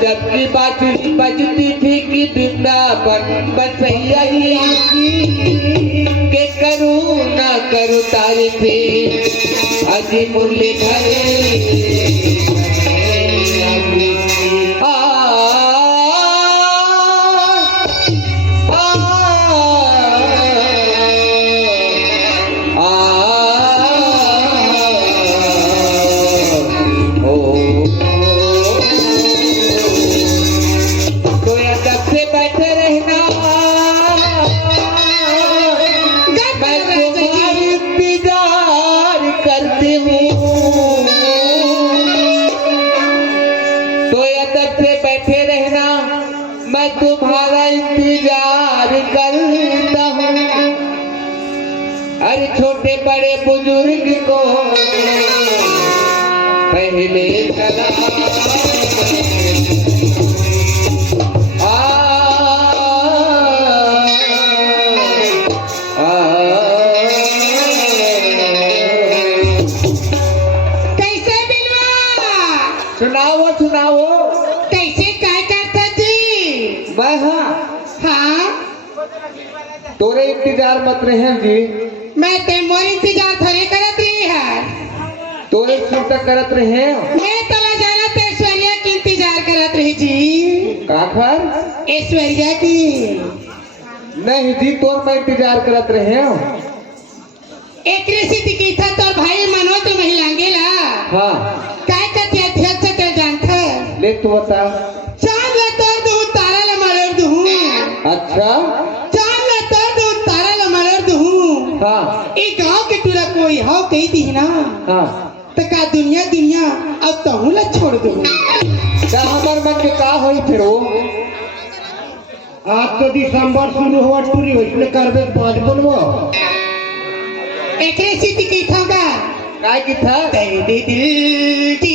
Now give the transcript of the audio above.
जबकि बांसुरी बजती थी कि वृंदावन बसैया के करूँ ना करूँ तारीफ अजी मुरली धरे मैं तुम्हारा इंतजार करता हूँ। अरे छोटे बड़े बुजुर्ग को पहले सलाम कैसे बिलवा सुनाओ सुनाओ कैसे काय करता जी मैं हाँ तोरे इंतजार मत रहे जी मैं ते मोर इंतजार थोड़े करत रही है तोरे सुनता करत रहे मैं तला जाना ते ऐश्वर्या की इंतजार करत रही जी काखर ऐश्वर्या की नहीं जी तोर मैं इंतजार करत रहे एक रेसिपी की था तो भाई मनो तो महिलांगेला हाँ काय करते अध्यक्ष ते जानता ले तू बता चांद ला तो दू तारा ला मलर दू अच्छा चांद ला तो दू तारा ला मलर दू हाँ ए गांव के टूला कोई हाउ कही थी ना हाँ तो का दुनिया दुनिया अब तो ला छोड़ दू क्या हमार मन के का होई फिर वो आज तो दिसंबर शुरू हुआ टूरी इसलिए करबे बाद बनबो एक रेसिपी की था का काय की था तेरे दिल की